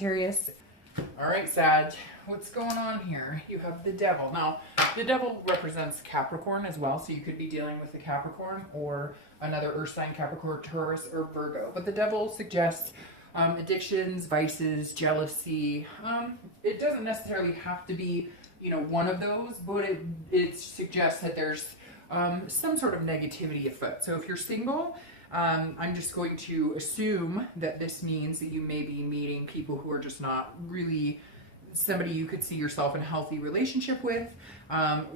Sagittarius. All right, Sag, what's going on here? You have the devil. Now, the devil represents Capricorn as well, so you could be dealing with the Capricorn or another earth sign, Capricorn, Taurus, or Virgo. But the devil suggests addictions, vices, jealousy. It doesn't necessarily have to be, one of those, but it suggests that there's some sort of negativity afoot. So if you're single, I'm just going to assume that this means that you may be meeting people who are just not really somebody you could see yourself in a healthy relationship with.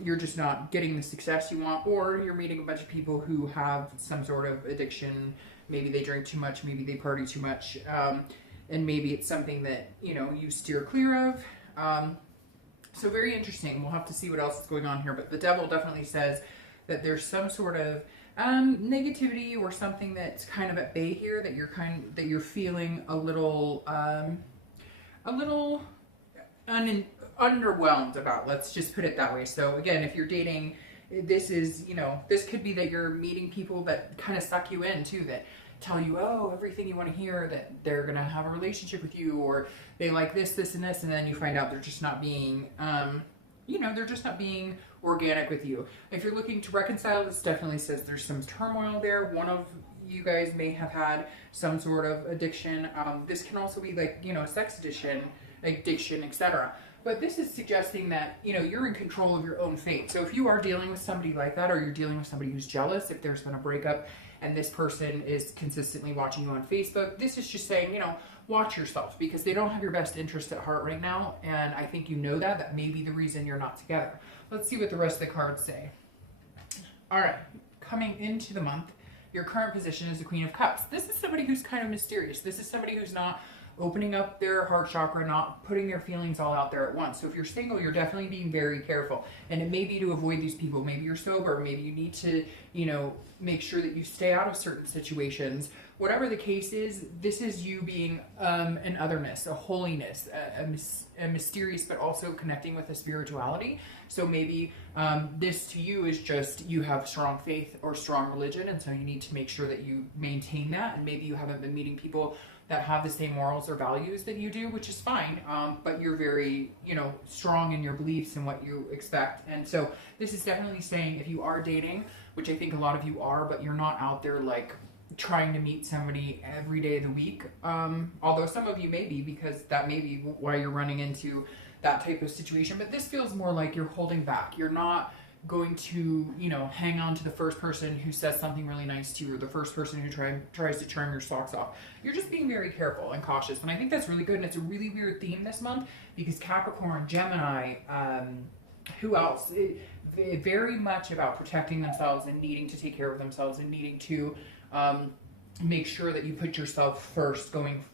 You're just not getting the success you want, or you're meeting a bunch of people who have some sort of addiction. Maybe they drink too much, maybe they party too much, and maybe it's something that, you steer clear of. So very interesting. We'll have to see what else is going on here, but the devil definitely says that there's some sort of negativity or something that's kind of at bay here, that you're feeling a little underwhelmed about. Let's just put it that way. So again, if you're dating, this is, this could be that you're meeting people that kind of suck you in too, that tell you, everything you want to hear, that they're going to have a relationship with you, or they like this, this, and this, and then you find out they're just not being, they're just not being organic with you. If you're looking to reconcile, this definitely says there's some turmoil there. One of you guys may have had some sort of addiction. This can also be like, sex addiction, etc. But this is suggesting that, you're in control of your own fate. So if you are dealing with somebody like that, or you're dealing with somebody who's jealous, if there's been a breakup and this person is consistently watching you on Facebook, this is just saying, watch yourself, because they don't have your best interest at heart right now. And I think that may be the reason you're not together. Let's see what the rest of the cards say. All right, coming into the month, your current position is the Queen of Cups. This is somebody who's kind of mysterious. This is somebody who's not opening up their heart chakra, not putting their feelings all out there at once. So if you're single, you're definitely being very careful. And it may be to avoid these people. Maybe you're sober. Maybe you need to, make sure that you stay out of certain situations. Whatever the case is, this is you being an otherness, a holiness, a mysterious, but also connecting with a spirituality. So maybe this to you is just you have strong faith or strong religion, and so you need to make sure that you maintain that. And maybe you haven't been meeting people that have the same morals or values that you do, which is fine, but you're very, strong in your beliefs and what you expect. And so this is definitely saying, if you are dating, which I think a lot of you are, but you're not out there like trying to meet somebody every day of the week, although some of you may be, because that may be why you're running into that type of situation. But this feels more like you're holding back. You're not going to, hang on to the first person who says something really nice to you, or the first person who tries to charm your socks off. You're just being very careful and cautious. And I think that's really good. And it's a really weird theme this month, because Capricorn, Gemini, who else? It very much about protecting themselves and needing to take care of themselves and needing to make sure that you put yourself first going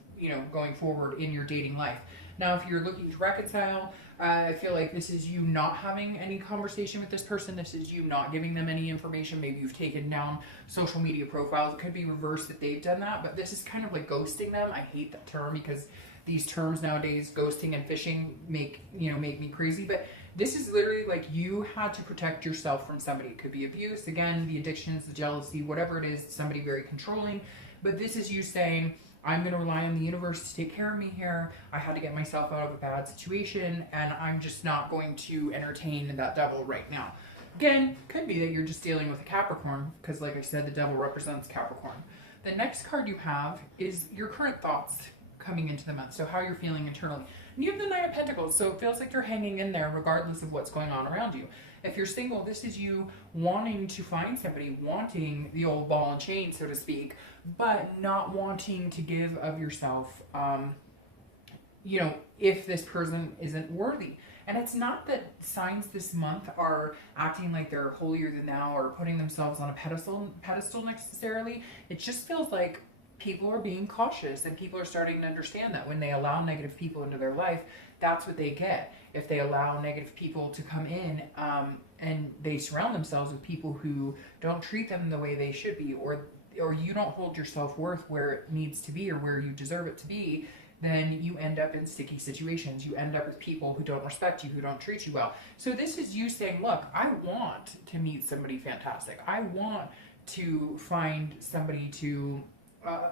forward in your dating life. Now, if you're looking to reconcile, I feel like this is you not having any conversation with this person. This is you not giving them any information. Maybe you've taken down social media profiles. It could be reversed that they've done that, but this is kind of like ghosting them. I hate that term, because these terms nowadays, ghosting and phishing, make me crazy. But this is literally like you had to protect yourself from somebody. It could be abuse, again, the addictions, the jealousy, whatever it is, somebody very controlling. But this is you saying, I'm going to rely on the universe to take care of me here. I had to get myself out of a bad situation, and I'm just not going to entertain that devil right now. Again, could be that you're just dealing with a Capricorn, because like I said, the devil represents Capricorn. The next card you have is your current thoughts coming into the month, so how you're feeling internally. And you have the Knight of Pentacles, so it feels like you're hanging in there regardless of what's going on around you. If you're single, this is you wanting to find somebody, wanting the old ball and chain, so to speak, but not wanting to give of yourself, if this person isn't worthy. And it's not that signs this month are acting like they're holier than thou or putting themselves on a pedestal necessarily. It just feels like people are being cautious, and people are starting to understand that when they allow negative people into their life, that's what they get. If they allow negative people to come in and they surround themselves with people who don't treat them the way they should be, or you don't hold your self-worth where it needs to be or where you deserve it to be, then you end up in sticky situations. You end up with people who don't respect you, who don't treat you well. So this is you saying, look, I want to meet somebody fantastic. I want to find somebody to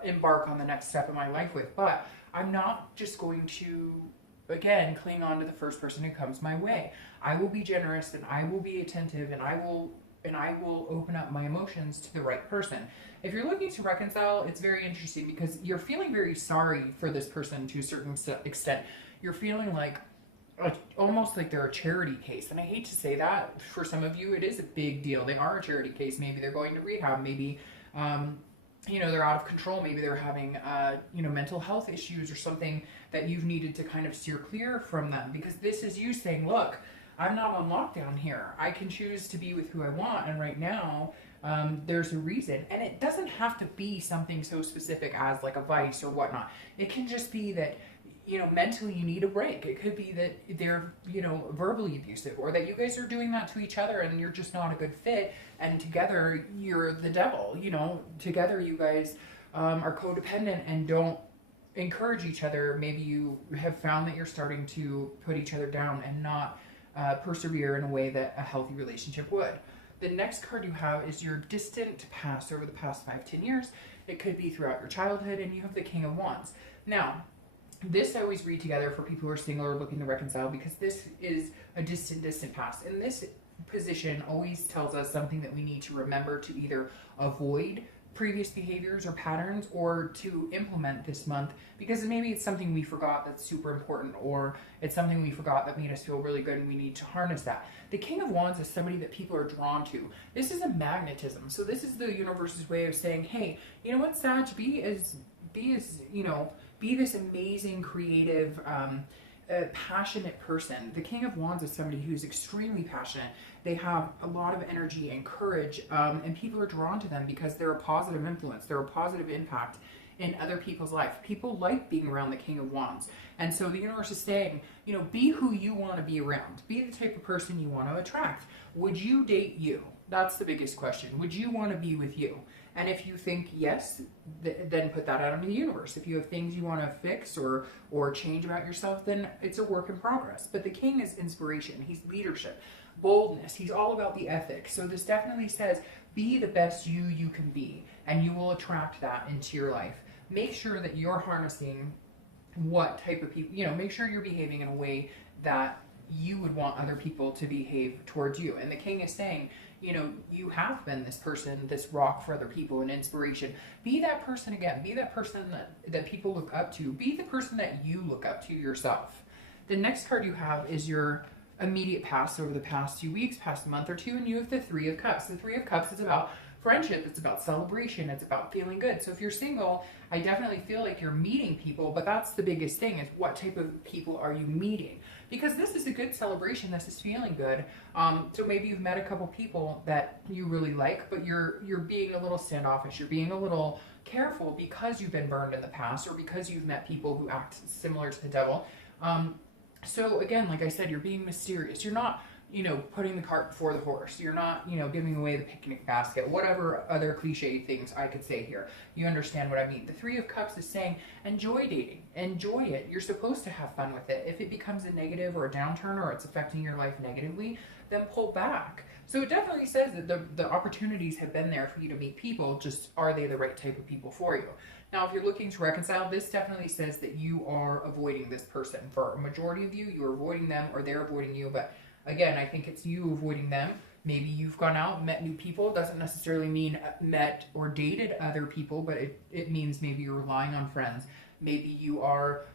embark on the next step of my life with, but I'm not just going to, again, cling on to the first person who comes my way. I will be generous, and I will be attentive, and I will open up my emotions to the right person. If you're looking to reconcile, it's very interesting because you're feeling very sorry for this person to a certain extent. You're feeling like almost like they're a charity case. And I hate to say that. For some of you, it is a big deal. They are a charity case. Maybe they're going to rehab. Maybe, they're out of control. Maybe they're having, mental health issues or something that you've needed to kind of steer clear from them. Because this is you saying, look, I'm not on lockdown here. I can choose to be with who I want. And right now, there's a reason. And it doesn't have to be something so specific as like a vice or whatnot. It can just be that, mentally you need a break. It could be that they're, verbally abusive, or that you guys are doing that to each other and you're just not a good fit. And together you're the devil, together you guys are codependent and don't encourage each other. Maybe you have found that you're starting to put each other down and not persevere in a way that a healthy relationship would. The next card you have is your distant past over the past 5-10 years. It could be throughout your childhood, and you have the King of Wands. Now, this I always read together for people who are single or looking to reconcile, because this is a distant past. And this position always tells us something that we need to remember to either avoid previous behaviors or patterns, or to implement this month, because maybe it's something we forgot that's super important, or it's something we forgot that made us feel really good and we need to harness that. The King of Wands is somebody that people are drawn to. This is a magnetism. So this is the universe's way of saying, hey, you know what, Sag, be this amazing, creative, passionate person. The King of Wands is somebody who's extremely passionate. They have a lot of energy and courage, and people are drawn to them because they're a positive influence. They're a positive impact in other people's life. People like being around the King of Wands. And so the universe is saying, be who you want to be around. Be the type of person you want to attract. Would you date you? That's the biggest question. Would you want to be with you? And if you think yes, then put that out into the universe. If you have things you want to fix or change about yourself, then it's a work in progress. But the King is inspiration. He's leadership, boldness. He's all about the ethics. So this definitely says, be the best you can be, and you will attract that into your life. Make sure that you're harnessing what type of people, make sure you're behaving in a way that you would want other people to behave towards you. And the King is saying, you have been this person, this rock for other people, an inspiration. Be that person again. Be that person that people look up to. Be the person that you look up to yourself. The next card you have is your immediate past over the past 2 weeks, past month or two, and you have the Three of Cups. The Three of Cups is about friendship. It's about celebration. It's about feeling good. So if you're single, I definitely feel like you're meeting people, but that's the biggest thing, is what type of people are you meeting? Because this is a good celebration. This is feeling good. So maybe you've met a couple people that you really like, but you're being a little standoffish. You're being a little careful because you've been burned in the past, or because you've met people who act similar to the devil. So again, like I said, you're being mysterious. You're not, putting the cart before the horse. You're not, giving away the picnic basket, whatever other cliche things I could say here. You understand what I mean. The Three of Cups is saying, enjoy dating, enjoy it. You're supposed to have fun with it. If it becomes a negative or a downturn, or it's affecting your life negatively, then pull back. So it definitely says that the opportunities have been there for you to meet people, just are they the right type of people for you? Now, if you're looking to reconcile, this definitely says that you are avoiding this person. For a majority of you, you're avoiding them, or they're avoiding you. But again, I think it's you avoiding them. Maybe you've gone out, met new people. It doesn't necessarily mean met or dated other people, but it means maybe you're relying on friends. Maybe you are,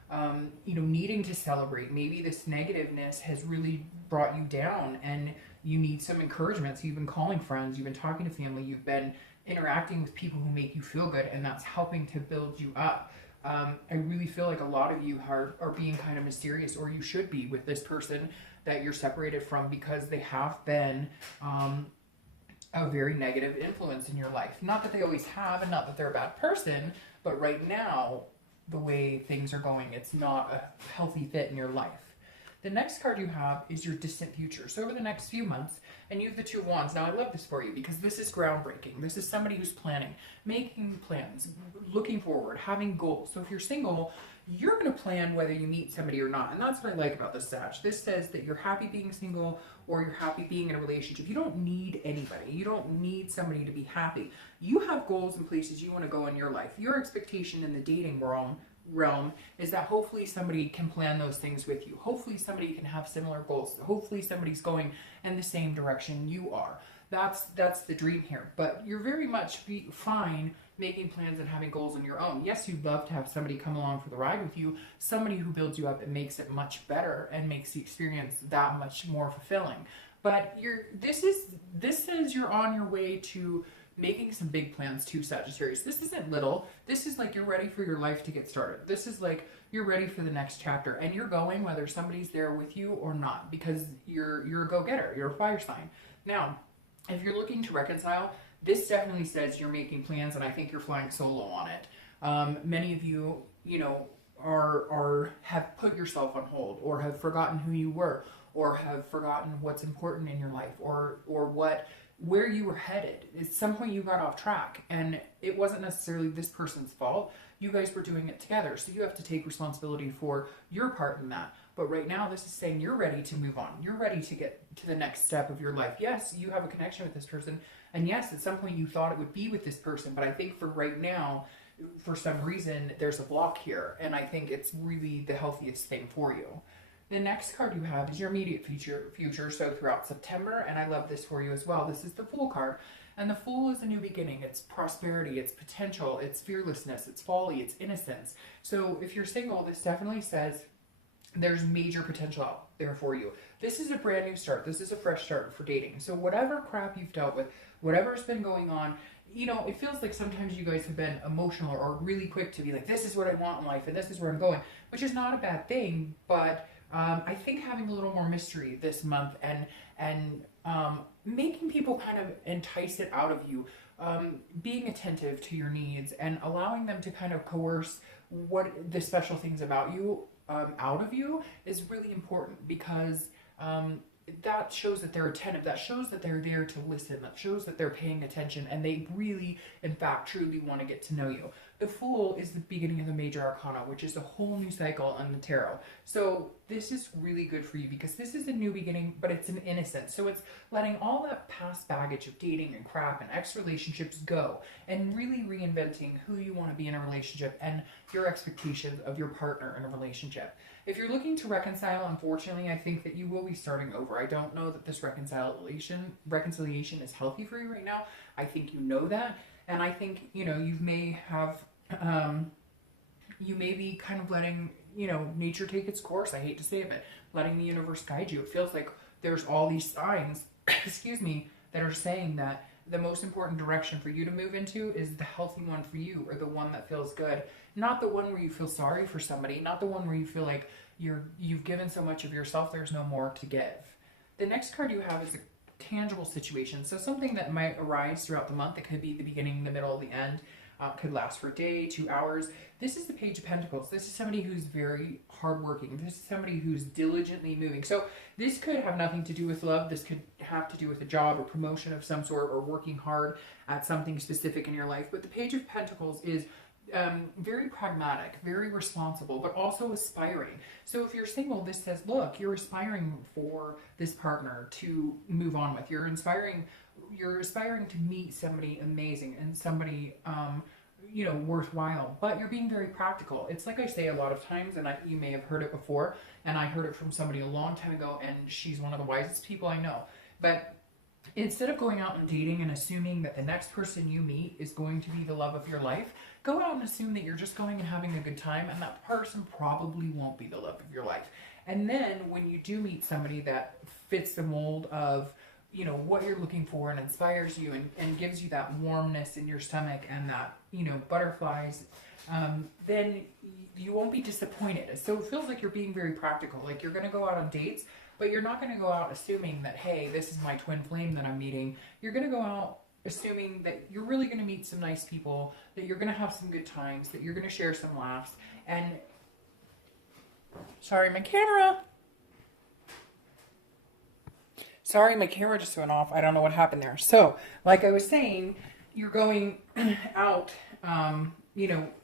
needing to celebrate. Maybe this negativeness has really brought you down and you need some encouragement. So you've been calling friends, you've been talking to family, you've been interacting with people who make you feel good, and that's helping to build you up. I really feel like a lot of you are being kind of mysterious, or you should be, with this person that you're separated from, because they have been a very negative influence in your life. Not that they always have, and not that they're a bad person, but right now, the way things are going, it's not a healthy fit in your life. The next card you have is your distant future. So over the next few months, and you have the Two of Wands. Now I love this for you because this is groundbreaking. This is somebody who's planning, making plans, looking forward, having goals. So if you're single, you're going to plan whether you meet somebody or not. And that's what I like about this Sag. This says that you're happy being single, or you're happy being in a relationship. You don't need anybody. You don't need somebody to be happy. You have goals and places you want to go in your life. Your expectation in the dating realm realm is that hopefully somebody can plan those things with you. Hopefully somebody can have similar goals. Hopefully somebody's going in the same direction you are. That's the dream here. But you're very much fine making plans and having goals on your own. Yes, you'd love to have somebody come along for the ride with you, somebody who builds you up and makes it much better and makes the experience that much more fulfilling. But this says you're on your way to making some big plans too, Sagittarius. This isn't little. This is like you're ready for your life to get started. This is like you're ready for the next chapter, and you're going whether somebody's there with you or not, because you're a go-getter. You're a fire sign. Now, if you're looking to reconcile, this definitely says you're making plans, and I think you're flying solo on it. Many of you, have put yourself on hold, or have forgotten who you were, or have forgotten what's important in your life, or where you were headed. At some point you got off track, and it wasn't necessarily this person's fault. You guys were doing it together, so you have to take responsibility for your part in that. But right now, this is saying you're ready to move on. You're ready to get to the next step of your life. Yes, you have a connection with this person, and yes, at some point you thought it would be with this person, but I think for right now, for some reason, there's a block here, and I think it's really the healthiest thing for you. The next card you have is your immediate future, so throughout September, and I love this for you as well. This is the Fool card, and the Fool is a new beginning. It's prosperity, it's potential, it's fearlessness, it's folly, it's innocence. So if you're single, this definitely says there's major potential out there for you. This is a brand new start. This is a fresh start for dating. So whatever crap you've dealt with, whatever's been going on, it feels like sometimes you guys have been emotional or really quick to be like, this is what I want in life and this is where I'm going, which is not a bad thing, but I think having a little more mystery this month and making people kind of entice it out of you, being attentive to your needs and allowing them to kind of coerce what the special things about you out of you is really important, because that shows that they're attentive, that shows that they're there to listen, that shows that they're paying attention, and they really, in fact, truly want to get to know you. The Fool is the beginning of the major arcana, which is a whole new cycle on the tarot. So this is really good for you, because this is a new beginning, but it's an innocence. So it's letting all that past baggage of dating and crap and ex-relationships go, and really reinventing who you want to be in a relationship and your expectations of your partner in a relationship. If you're looking to reconcile, unfortunately, I think that you will be starting over. I don't know that this reconciliation is healthy for you right now. I think you know that. And I think, you may be kind of letting, nature take its course. I hate to say it, but letting the universe guide you. It feels like there's all these signs, that are saying that the most important direction for you to move into is the healthy one for you, or the one that feels good. Not the one where you feel sorry for somebody, not the one where you feel like you've given so much of yourself, there's no more to give. The next card you have is a tangible situation. So something that might arise throughout the month. It could be the beginning, the middle, the end. Could last for a day, 2 hours. This is the Page of Pentacles. This is somebody who's very hardworking. This is somebody who's diligently moving. So this could have nothing to do with love. This could have to do with a job or promotion of some sort, or working hard at something specific in your life. But the Page of Pentacles is very pragmatic, very responsible, but also aspiring. So if you're single, this says, look, you're aspiring for this partner to move on with. You're aspiring to meet somebody amazing and somebody, worthwhile, but you're being very practical. It's like I say a lot of times, and you may have heard it before, and I heard it from somebody a long time ago, and she's one of the wisest people I know. But instead of going out and dating and assuming that the next person you meet is going to be the love of your life, go out and assume that you're just going and having a good time, and that person probably won't be the love of your life. And then when you do meet somebody that fits the mold of, what you're looking for and inspires you and gives you that warmness in your stomach and that, butterflies, then you won't be disappointed. So it feels like you're being very practical. Like you're going to go out on dates, but you're not going to go out assuming that, hey, this is my twin flame that I'm meeting. You're going to go out assuming that you're really going to meet some nice people, that you're going to have some good times, that you're going to share some laughs. And sorry, my camera just went off. I don't know what happened there. So, like I was saying, you're going out,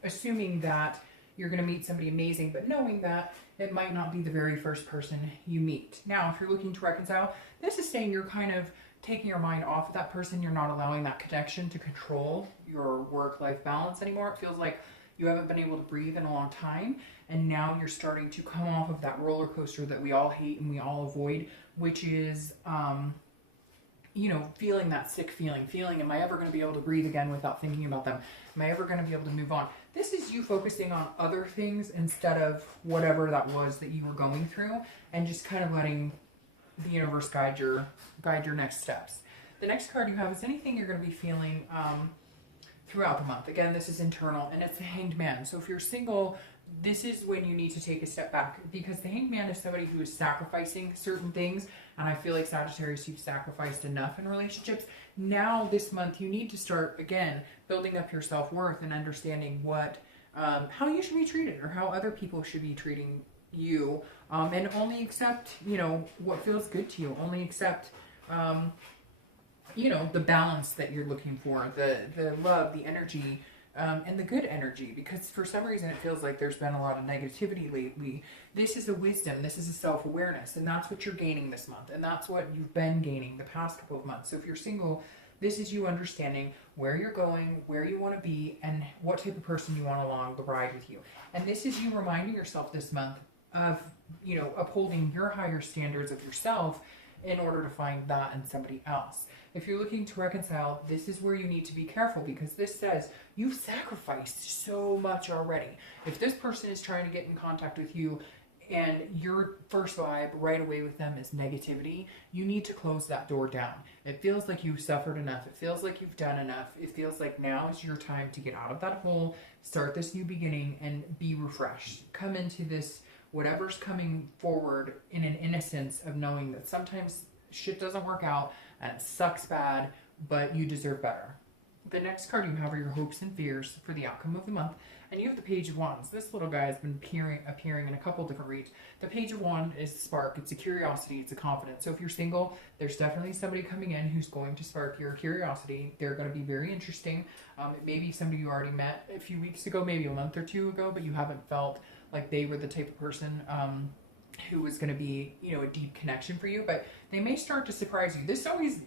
assuming that you're going to meet somebody amazing, but knowing that it might not be the very first person you meet. Now, if you're looking to reconcile, this is saying you're kind of taking your mind off of that person. You're not allowing that connection to control your work-life balance anymore. It feels like You haven't been able to breathe in a long time, and now you're starting to come off of that roller coaster that we all hate and we all avoid, which is, feeling that sick feeling, am I ever going to be able to breathe again without thinking about them? Am I ever going to be able to move on? This is you focusing on other things instead of whatever that was that you were going through, and just kind of letting the universe guide your next steps. The next card you have is anything you're going to be feeling throughout the month. Again, this is internal, and it's the Hanged Man. So if you're single, this is when you need to take a step back, because the Hanged Man is somebody who is sacrificing certain things, and I feel like Sagittarius, you've sacrificed enough in relationships. Now this month you need to start again building up your self-worth and understanding what how you should be treated, or how other people should be treating you, and only accept what feels good to you. Only accept the balance that you're looking for, the love, the energy, and the good energy, because for some reason it feels like there's been a lot of negativity lately. This is a wisdom, this is a self-awareness, and that's what you're gaining this month, and that's what you've been gaining the past couple of months. So if you're single, this is you understanding where you're going, where you want to be, and what type of person you want along the ride with you. And this is you reminding yourself this month of, upholding your higher standards of yourself in order to find that in somebody else. If you're looking to reconcile, this is where you need to be careful, because this says you've sacrificed so much already. If this person is trying to get in contact with you and your first vibe right away with them is negativity, you need to close that door down. It feels like you've suffered enough. It feels like you've done enough. It feels like now is your time to get out of that hole, start this new beginning, and be refreshed. Come into this, whatever's coming forward, in an innocence of knowing that sometimes shit doesn't work out and it sucks bad, but you deserve better. The next card you have are your hopes and fears for the outcome of the month. And you have the Page of Wands. This little guy has been appearing in a couple different reads. The Page of Wands is a spark. It's a curiosity. It's a confidence. So if you're single, there's definitely somebody coming in who's going to spark your curiosity. They're going to be very interesting. It may be somebody you already met a few weeks ago, maybe a month or two ago, but you haven't felt like they were the type of person who was going to be, a deep connection for you, but they may start to surprise you. This always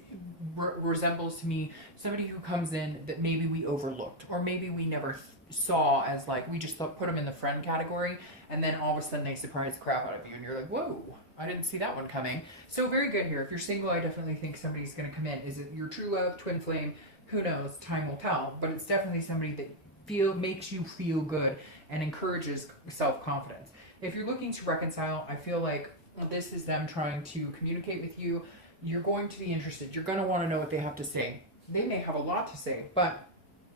resembles to me somebody who comes in that maybe we overlooked, or maybe we never saw as, like, we just put them in the friend category, and then all of a sudden they surprise the crap out of you, and you're like, whoa, I didn't see that one coming. So very good here. If you're single, I definitely think somebody's going to come in. Is it your true love, twin flame? Who knows? Time will tell. But it's definitely somebody that makes you feel good and encourages self-confidence. If you're looking to reconcile, I feel like this is them trying to communicate with you. You're going to be interested. You're going to want to know what they have to say. They may have a lot to say, but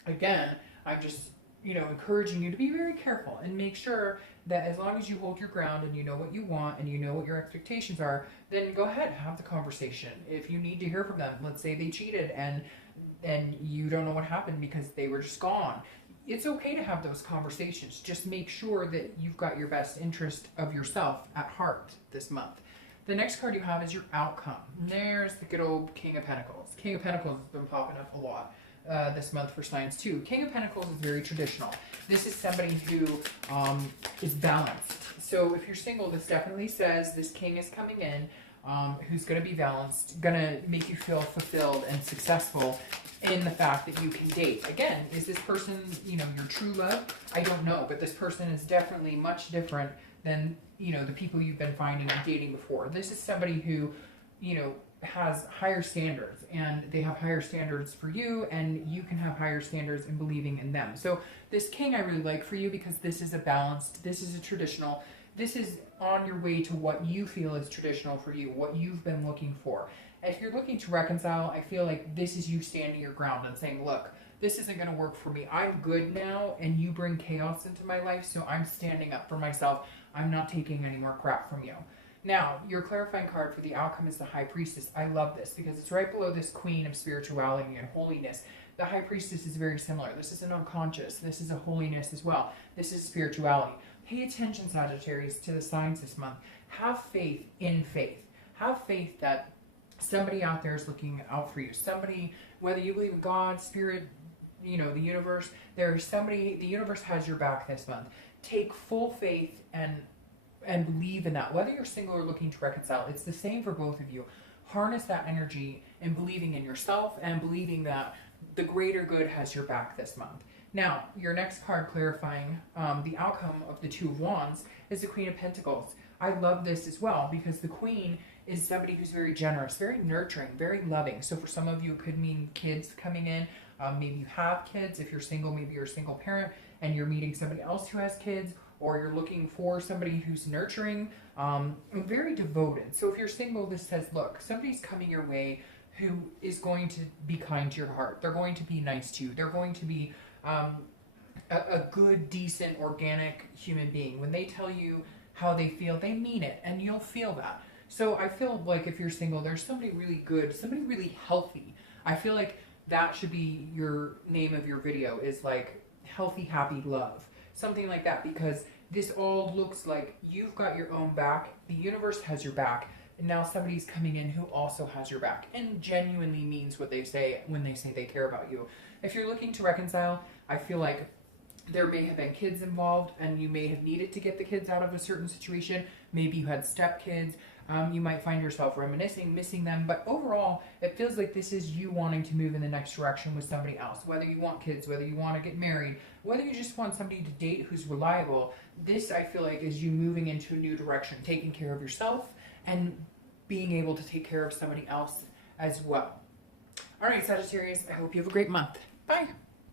again, I'm just, encouraging you to be very careful and make sure that as long as you hold your ground and you know what you want and you know what your expectations are, then go ahead, have the conversation. If you need to hear from them, let's say they cheated and you don't know what happened because they were just gone. It's okay to have those conversations. Just make sure that you've got your best interest of yourself at heart this month. The next card you have is your outcome. There's the good old King of Pentacles. King of Pentacles has been popping up a lot this month for signs too. King of Pentacles is very traditional. This is somebody who is balanced. So if you're single, this definitely says this king is coming in, who's going to be balanced, going to make you feel fulfilled and successful in the fact that you can date. Again, is this person, your true love? I don't know, but this person is definitely much different than, the people you've been finding and dating before. This is somebody who, has higher standards, and they have higher standards for you, and you can have higher standards in believing in them. So this king I really like for you, because this is a balanced, this is a traditional, this is on your way to what you feel is traditional for you, what you've been looking for. And if you're looking to reconcile, I feel like this is you standing your ground and saying, look, this isn't going to work for me. I'm good now, and you bring chaos into my life, so I'm standing up for myself. I'm not taking any more crap from you. Now, your clarifying card for the outcome is the High Priestess. I love this because it's right below this Queen of Spirituality and Holiness. The High Priestess is very similar. This is an unconscious. This is a holiness as well. This is spirituality. Pay attention, Sagittarius, to the signs this month. Have faith in faith. Have faith that somebody out there is looking out for you. Somebody, whether you believe in God, Spirit, the universe, there's somebody, the universe has your back this month. Take full faith and believe in that. Whether you're single or looking to reconcile, it's the same for both of you. Harness that energy and believing in yourself and believing that the greater good has your back this month. Now, your next card clarifying the outcome of the Two of Wands is the Queen of Pentacles. I love this as well because the Queen is somebody who's very generous, very nurturing, very loving. So for some of you, it could mean kids coming in. Maybe you have kids. If you're single, maybe you're a single parent and you're meeting somebody else who has kids, or you're looking for somebody who's nurturing and very devoted. So if you're single, this says, look, somebody's coming your way who is going to be kind to your heart. They're going to be nice to you. They're going to be a good, decent, organic human being. When they tell you how they feel, they mean it, and you'll feel that. So I feel like if you're single, there's somebody really good, somebody really healthy. I feel like that should be your name of your video, is like healthy, happy love. Something like that, because this all looks like you've got your own back, the universe has your back, and now somebody's coming in who also has your back and genuinely means what they say when they say they care about you. If you're looking to reconcile, I feel like there may have been kids involved and you may have needed to get the kids out of a certain situation. Maybe you had stepkids. You might find yourself reminiscing, missing them. But overall, it feels like this is you wanting to move in the next direction with somebody else. Whether you want kids, whether you want to get married, whether you just want somebody to date who's reliable. This, I feel like, is you moving into a new direction, taking care of yourself and being able to take care of somebody else as well. All right, Sagittarius, I hope you have a great month. Bye.